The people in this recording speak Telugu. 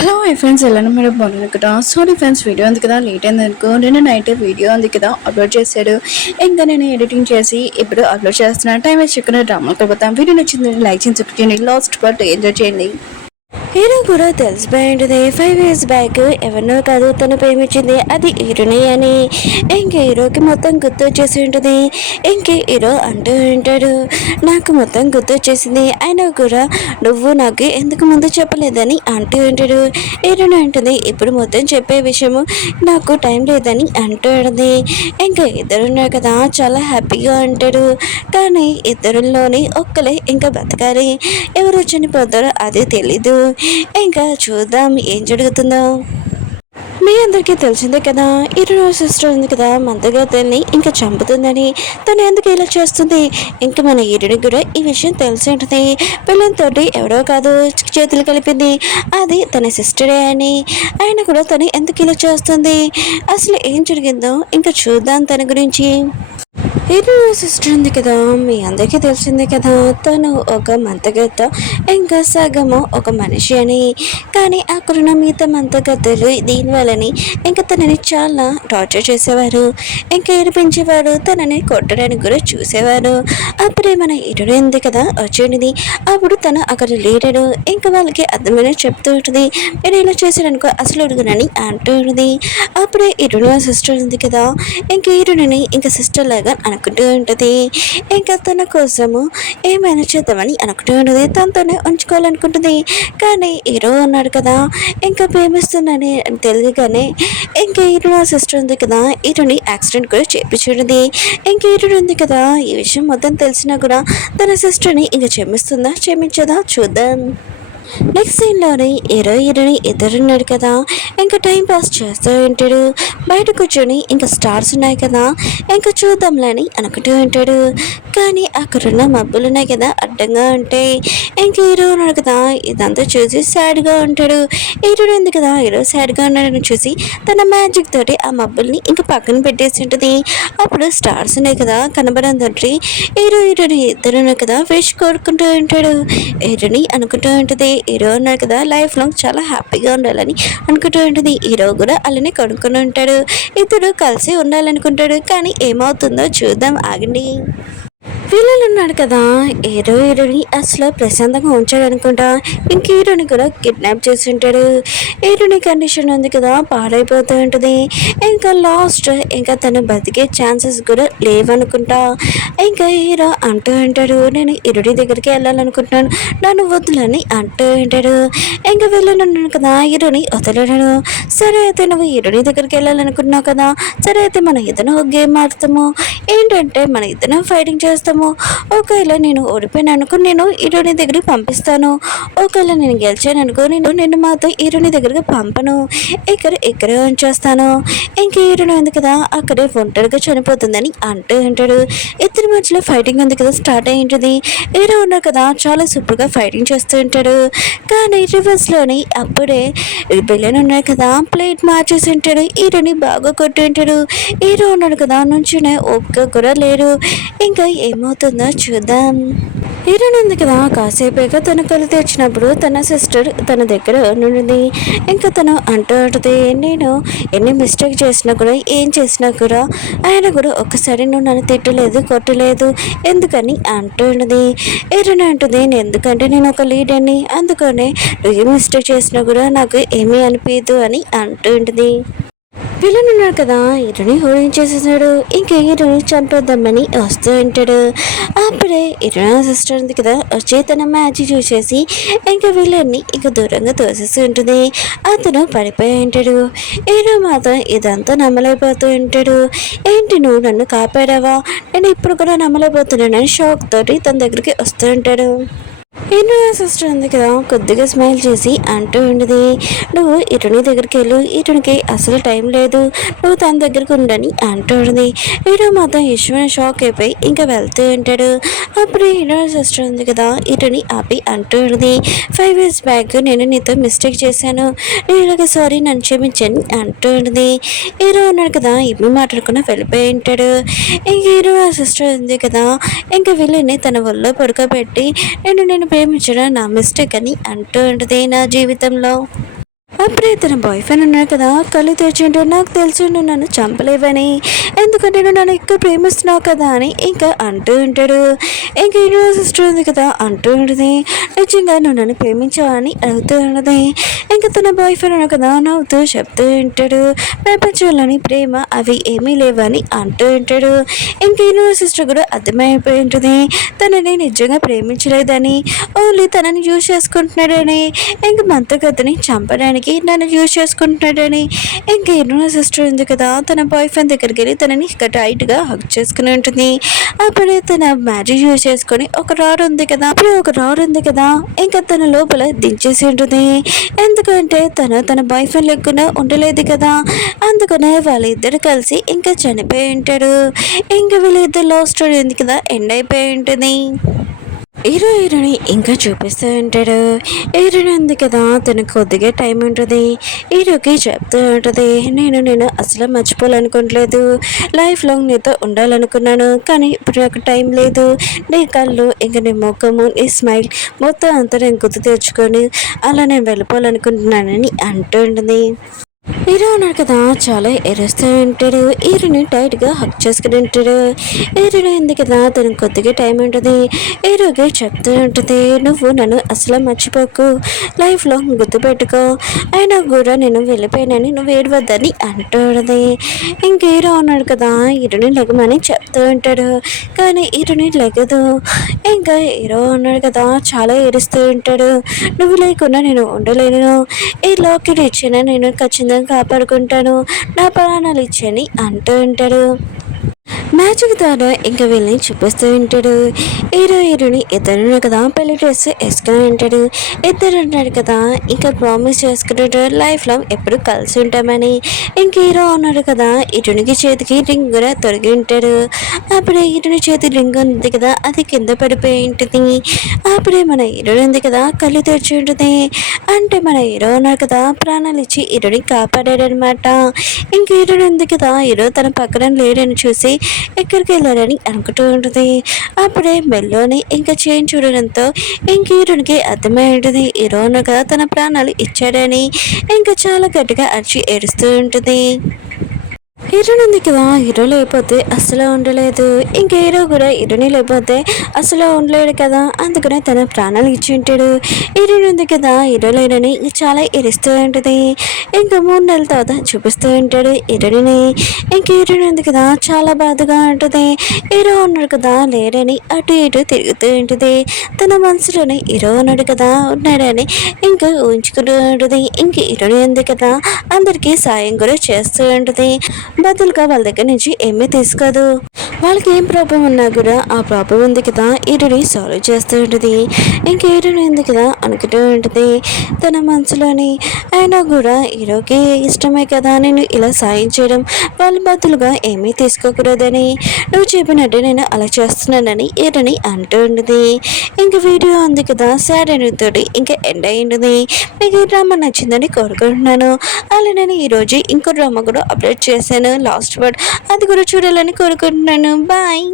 హలో మై ఫ్రెండ్స్ ఎలా మీరు బాగున్నారు కదా. సారీ ఫ్రెండ్స్ వీడియో ఉంది కదా లేట్ అయింది అనుకో. నేను నైట్ వీడియో ఉంది కదా అప్లోడ్ చేశాడు. ఇంకా నేను ఎడిటింగ్ చేసి ఇప్పుడు అప్లోడ్ చేస్తున్నాను. టైం వేస్ట్ చెక్కున్న డ్రామాకి పోతాం. వీడియో నచ్చింది లైక్ చేసి సబ్స్క్రైబ్ చేయండి. లాస్ట్ పార్ట్ ఎంజాయ్ చేయండి. హీరో కూడా తెలిసిపోయింది 5 years బ్యాక్ ఎవరినో కాదు తను ప్రేమించింది అది హీరోనే అని. ఇంక హీరోకి మొత్తం గుర్తు వచ్చేసి ఉంటుంది. ఇంక హీరో అంటూ ఉంటాడు, నాకు మొత్తం గుర్తు వచ్చేసింది, అయినా కూడా నువ్వు నాకు ఎందుకు ముందు చెప్పలేదని అంటూ ఉంటాడు. హీరోని అంటుంది, ఇప్పుడు మొత్తం చెప్పే విషయము నాకు టైం లేదని అంటూ ఉంటుంది. ఇంకా ఇద్దరున్నారు కదా చాలా హ్యాపీగా ఉంటాడు. కానీ ఇద్దరులోని ఒక్కలే ఇంకా బతకాలి, ఎవరు చనిపోతారో అది తెలీదు. ఇంకా చూద్దాం ఏం జరుగుతుందో. మీ అందరికీ తెలిసిందే కదా, హీరో సిస్టర్ ఉంది కదా మందగత్తెల్ని ఇంకా చంపుతుందని. తను ఎందుకు ఇలా చేస్తుంది? ఇంకా మన హీరోనికి కూడా ఈ విషయం తెలిసి ఉంటుంది. పిల్లలతోటి ఎవరో కాదు చేతులు కలిపింది అది తన సిస్టరే అని. అయినా కూడా తను ఎందుకు ఇలా చేస్తుంది, అసలు ఏం జరిగిందో ఇంకా చూద్దాం తన గురించి. హీరో సిస్టర్ ఉంది కదా, మీ అందరికీ తెలిసిందే కదా, తను ఒక మంతగత్త ఇంకా సగము ఒక మనిషి అని. కానీ అక్కడున్న మిగతా మంతగత్తలు దీనివల్లని ఇంకా తనని చాలా టార్చర్ చేసేవారు, ఇంకా ఏడిపించేవారు, తనని కొట్టడానికి కూడా చూసేవారు. అప్పుడే మన హీరో ఉంది కదా వచ్చేది. అప్పుడు తను అక్కడ లేడడు. ఇంకా వాళ్ళకి అర్థమైన చెప్తూ ఉంటుంది, నేను ఇలా చేశాడనుకో అసలు అడుగునని అంటూ ఉంటుంది. అప్పుడే హీరో సిస్టర్ ఉంది కదా, ఇంకా హీరోని ఇంకా సిస్టర్ లాగా అనుకుంటూ ఉంటుంది. ఇంకా తన కోసము ఏమైనా చేద్దామని అనుకుంటూ ఉంటుంది, తనతోనే ఉంచుకోవాలనుకుంటుంది. కానీ హీరో ఉన్నాడు కదా, ఇంకా ప్రేమిస్తుందని తెలియగానే ఇంకా హీరో సిస్టర్ ఉంది కదా హీరోని యాక్సిడెంట్ కూడా చేపించుంటుంది. ఇంకా హీరో ఉంది కదా ఈ విషయం మొత్తం తెలిసినా కూడా తన సిస్టర్ని ఇంకా క్షమించదా చూద్దాం. నెక్స్ట్ సీన్లోని హీరోని ఎదురున్నాడు కదా, ఇంకా టైం పాస్ చేస్తూ ఉంటాడు. బయట కూర్చొని ఇంకా స్టార్స్ ఉన్నాయి కదా, ఇంకా చూద్దాంలని అనుకుంటూ ఉంటాడు. కానీ అక్కడున్న మబ్బులు ఉన్నాయి కదా అడ్డంగా ఉంటాయి. ఇంకా హీరో ఉన్నాడు కదా ఇదంతా చూసి సాడ్గా ఉంటాడు. హీరో ఉంది కదా హీరో సాడ్గా ఉన్నాడని చూసి తన మ్యాజిక్ తోటి ఆ మబ్బుల్ని ఇంకా పక్కన పెట్టేసి ఉంటుంది. అప్పుడు స్టార్స్ ఉన్నాయి కదా కనబడంతోటి హీరోని ఇద్దరు కదా విష్ కోరుకుంటూ ఉంటాడు. హీరోని అనుకుంటూ ఉంటుంది, హీరో ఉన్నాడు కదా లైఫ్ లాంగ్ చాలా హ్యాపీగా ఉండాలని అనుకుంటూ ఉంటుంది. హీరో కూడా అలానే కొనుక్కొని ఉంటాడు. ఇద్దరు కలిసి ఉండాలనుకుంటాడు. కానీ ఏమవుతుందో చూద్దాం ఆగండి. పిల్లలు ఉన్నాడు కదా హీరోని అసలు ప్రశాంతంగా ఉంచాడు అనుకుంటా. ఇంక హీరోని కూడా కిడ్నాప్ చేసి ఉంటాడు. హీరోని కండిషన్ ఉంది కదా పాడైపోతూ ఉంటుంది. ఇంకా లాస్ట్ ఇంకా తను బతికే ఛాన్సెస్ కూడా లేవనుకుంటా. ఇంకా హీరో అంటూ ఉంటాడు, నేను హీరోని దగ్గరికి వెళ్ళాలనుకుంటున్నాను, నన్ను వద్దులని అంటూ ఉంటాడు. ఇంకా వెళ్ళనున్నాను కదా హీరోని వదలడు. సరే అయితే నువ్వు హీరోని దగ్గరికి వెళ్ళాలనుకుంటున్నావు కదా, సరే అయితే మన ఇద్దరు ఒక గేమ్ ఆడతాము. ఏంటంటే మన ఇద్దరం ఫైటింగ్ చేస్తాము. ఒకవేళ నేను ఓడిపోయాను అనుకో నేను హీరోని దగ్గరికి పంపిస్తాను, ఒకవేళ నేను గెలిచాను అనుకో నేను మాతో హీరోని దగ్గరికి పంపను, ఇక్కడే ఉంచేస్తాను. ఇంక హీరోని ఉంది కదా అక్కడే ఒంటరిగా చనిపోతుందని అంటూ ఉంటాడు. ఇద్దరి మధ్యలో ఫైటింగ్ ఉంది కదా స్టార్ట్ అయి ఉంటుంది. హీరో ఉన్నారు కదా చాలా సూపర్గా ఫైటింగ్ చేస్తూ ఉంటాడు. కానీ రివర్స్లోని అప్పుడే విలన్ ఉన్నారు కదా ప్లేట్ మార్చేసి ఉంటాడు. హీరోని బాగా కొట్టి ఉంటాడు. హీరో ఉన్నాడు కదా నుంచునే ఒక్క కూడా లేరు. ఇంకా ఏమవుతుందో చూద్దాం. హీరోయిన్ ఉంది కదా కాసేపేగా తన కళ్ళు తెచ్చినప్పుడు తన సిస్టర్ తన దగ్గర నుండి ఇంకా తను అంటూ ఉంటుంది, నేను ఎన్ని మిస్టేక్ చేసినా కూడా ఏం చేసినా కూడా ఆయన కూడా ఒక్కసారి నువ్వు నన్ను తిట్టలేదు కొట్టలేదు ఎందుకని అంటూ ఉన్నది. హీరోయిన్ అంటుంది, ఎందుకంటే నేను ఒక లీడర్ని, అందుకనే నువ్వు ఏ మిస్టేక్ చేసినా కూడా నాకు ఏమీ అనిపించదు అని అంటూ ఉంటుంది. విలన్ ఉన్నాడు కదా హీరోని ఓడించేసేసాడు. ఇంకా హీరోని చంపేద్దామని వస్తూ ఉంటాడు. అప్పుడే హీరో సిస్టర్ ఉంది కదా వచ్చి తన మ్యాచ్ చూసేసి ఇంకా విలన్ని ఇంకా దూరంగా తోసేసి ఉంటుంది. అతను పడిపోయి ఉంటాడు. హీరో మాత్రం ఇదంతా నమ్మలేకపోతూ ఉంటాడు. ఏంటి నువ్వు నన్ను కాపాడావా, నేను ఇప్పుడు కూడా నమ్మలేకపోతున్నానని షాక్ తోటి తన దగ్గరికి వస్తూ ఉంటాడు. హీరో సిస్టర్ ఉంది కదా కొద్దిగా స్మైల్ చేసి అంటూ ఉండేది, నువ్వు హీరోని దగ్గరికి వెళ్ళు, హీరోనికి అసలు టైం లేదు, నువ్వు తన దగ్గరికి ఉండని అంటూ ఉంది. హీరో మాత్రం ఇష్టమైన షాక్ అయిపోయి ఇంకా వెళ్తూ ఉంటాడు. అప్పుడు హీరో సిస్టర్ ఉంది కదా హీరోని ఆపి అంటూ ఉంది, 5 years బ్యాక్ నేను నీతో మిస్టేక్ చేశాను, నేను ఇలాగ సారీ నన్ను క్షమించని అంటూ ఉంది. హీరో ఉన్నాడు కదా ఏమీ మాట్లాడకుండా వెళ్ళిపోయి ఉంటాడు. ఇంక హీరో సిస్టర్ ఉంది కదా ఇంకా వీళ్ళని తన ఒళ్ళో పడుకోబెట్టి నేను ప్రేమించడం నా మిస్టేక్ అని అంటూ ఉంటుంది నా జీవితంలో. అప్పుడే తన బాయ్ ఫ్రెండ్ ఉన్నాడు కదా, కళ్ళు తెచ్చింటూ నాకు తెలుసు నువ్వు నన్ను చంపలేవని, ఎందుకంటే నువ్వు నన్ను ఎక్కువ ప్రేమిస్తున్నావు కదా అని ఇంకా అంటూ ఉంటాడు. ఇంకా హీరో సిస్టర్ ఉంది కదా అంటూ ఉంటుంది, నిజంగా నువ్వు నన్ను ప్రేమించావా అని అడుగుతూ ఉన్నది. ఇంకా తన బాయ్ ఫ్రెండ్ ఉన్నాడు కదా నవ్వుతూ చెప్తూ ఉంటాడు, ప్రపంచంలోని ప్రేమ అవి ఏమీ లేవని అంటూ ఉంటాడు. ఇంకా హీరో సిస్టర్ కూడా అర్థమైపోయి ఉంటుంది, తనని నిజంగా ప్రేమించలేదని, ఓన్లీ తనని యూజ్ చేసుకుంటున్నాడని, ఇంక మంత్రగతిని చంపడానికి నన్ను యూజ్ చేసుకుంటున్నాడని. ఇంకా హీరో సిస్టర్ ఉంది కదా తన బాయ్ ఫ్రెండ్ దగ్గరికి వెళ్ళి తనని టైట్గా హక్ చేసుకుని ఉంటుంది. అప్పుడే తన మ్యాజిక్ యూజ్ చేసుకొని ఒక రాడ్ ఉంది కదా, అప్పుడు ఒక రాడ్ ఉంది కదా ఇంకా తన లోపల దించేసి ఉంటుంది. ఎందుకంటే తన బాయ్ ఫ్రెండ్ లేకుండా ఉండలేదు కదా, అందుకనే వాళ్ళిద్దరు కలిసి ఇంకా చనిపోయి ఉంటారు. ఇంకా వీళ్ళిద్దరు లవ్ స్టోరీ ఉంది కదా ఎండ్ అయిపోయి ఉంటుంది. హీరోని ఇంకా చూపిస్తూ ఉంటాడు. హీరోయిన్ ఉంది కదా తనకు కొద్దిగా టైం ఉంటుంది. హీరోకి చెప్తూ ఉంటుంది, నేను అసలు మర్చిపోవాలనుకోవట్లేదు, లైఫ్ లాంగ్ నీతో ఉండాలనుకున్నాను, కానీ ఇప్పుడు నాకు టైం లేదు. నీ కళ్ళు ఇంకా నీ ముఖము నీ స్మైల్ మొత్తం అంతా నేను గుర్తు తెచ్చుకొని అలా నేను వెళ్ళిపోవాలనుకుంటున్నానని అంటూ ఉంటుంది. హీరో ఉన్నాడు కదా చాలా ఎరుస్తూ ఉంటాడు. హీరోని టైట్గా హక్ చేసుకుని ఉంటాడు. హీరోని ఉంది కదా తనకు కొద్దిగా టైం ఉంటుంది. హీరోకి చెప్తూ ఉంటుంది, నువ్వు నన్ను అసలు మర్చిపోకు, లైఫ్లో గుర్తుపెట్టుకో, అయినా కూడా నేను వెళ్ళిపోయినని నువ్వు ఏడవద్దని అంటుంది. ఇంక హీరో ఉన్నాడు కదా హీరోని లెగమని చెప్తూ ఉంటాడు, కానీ హీరోని లెగదు. ఇంకా హీరో ఉన్నాడు కదా చాలా ఏడుస్తూ ఉంటాడు, నువ్వు లేకుండా నేను ఉండలేను, ఈ లాకెట్ ఇచ్చిన నేను ఖచ్చితంగా కాపాడుకుంటాను, నా ప్రాణాలు ఇచ్చని అంటూ ఉంటాడు. మ్యాజిక్ ద్వారా ఇంకా వీళ్ళని చూపిస్తూ ఉంటాడు. హీరోని ఇద్దరు కదా పెళ్లి డ్రెస్ వేసుకుని ఉంటాడు. ఇద్దరు ఉంటాడు కదా ఇంకా ప్రామిస్ చేసుకుంటాడు లైఫ్ లో ఎప్పుడు కలిసి ఉంటామని. ఇంక హీరో ఉన్నాడు కదా హీరోనికి చేతికి రింగ్ కూడా తొడిగి ఉంటాడు. అప్పుడే హీరోని చేతి రింగ్ ఉంది కదా అది కింద పడిపోయి ఉంటుంది. అప్పుడే మన హీరోని ఉంది కదా కళ్ళు తెరిచి ఉంటుంది. అంటే మన హీరో ఉన్నాడు కదా ప్రాణాలు ఇచ్చి హీరోని కాపాడాడు అనమాట. ఇంక హీరోని ఉంది కదా హీరో తన పక్కన లేడని చూసి ఎక్కడికి వెళ్ళారని అనుకుంటూ ఉంటుంది. అప్పుడే మెల్లోని ఇంకా చేంజ్ చూడడంతో ఇంక హీరోనికి అర్థమై ఉంటుంది హీరో కదా తన ప్రాణాలు ఇచ్చాడని. ఇంకా చాలా గట్టిగా అరిచి ఏడుస్తూ ఉంటుంది. హీరోని ఉంది కదా హీరో లేకపోతే అసలు ఉండలేదు. ఇంక హీరో కూడా హీరోని లేకపోతే అసలు ఉండలేడు కదా, అందుకనే తన ప్రాణాలు ఇచ్చి ఉంటాడు. హీరోని ఉంది కదా హీరో లేడని చాలా ఎరుస్తూ ఉంటుంది. ఇంకా 3 నెలల తర్వాత చూపిస్తూ ఉంటాడు హీరోని. ఇంక హీరోని ఉంది కదా చాలా బాధగా ఉంటుంది. హీరో ఉన్నాడు కదా లేడని అటు ఇటు తిరుగుతూ ఉంటుంది. తన మనసులోని హీరో ఉన్నాడు కదా ఉన్నాడని ఇంకా ఊహించుకుంటూ ఉంటుంది. ఇంక హీరోని ఉంది కదా అందరికీ సాయం కూడా చేస్తూ ఉంటుంది. బదులుగా వాళ్ళ దగ్గర నుంచి ఏమీ తీసుకోదు. వాళ్ళకి ఏం ప్రాబ్లం ఉన్నా కూడా ఆ ప్రాబ్లం ఉంది కదా హీరోని సాల్వ్ చేస్తూ ఉంటుంది. ఇంక హీరోని ఉంది కదా అనుకుంటూ ఉంటుంది తన మనసులోని, అయినా కూడా హీరోకి ఇష్టమే కదా నేను ఇలా సాయం చేయడం, వాళ్ళ బదులుగా ఏమీ తీసుకోకూడదని, నువ్వు చెప్పినట్టు నేను అలా చేస్తున్నానని హీరోని అంటూ ఉంటుంది. ఇంక వీడియో ఉంది కదా సాడ్ తోటి ఇంకా ఎండ్ అయి ఉంటుంది. మీకు ఈ డ్రామా నచ్చిందని కోరుకుంటున్నాను. అలా నేను ఈరోజు ఇంకో డ్రామా కూడా అప్లోడ్ చేశాను లాస్ట్ వర్డ్, అది కూడా చూడాలని కోరుకుంటున్నాను. బాయ్.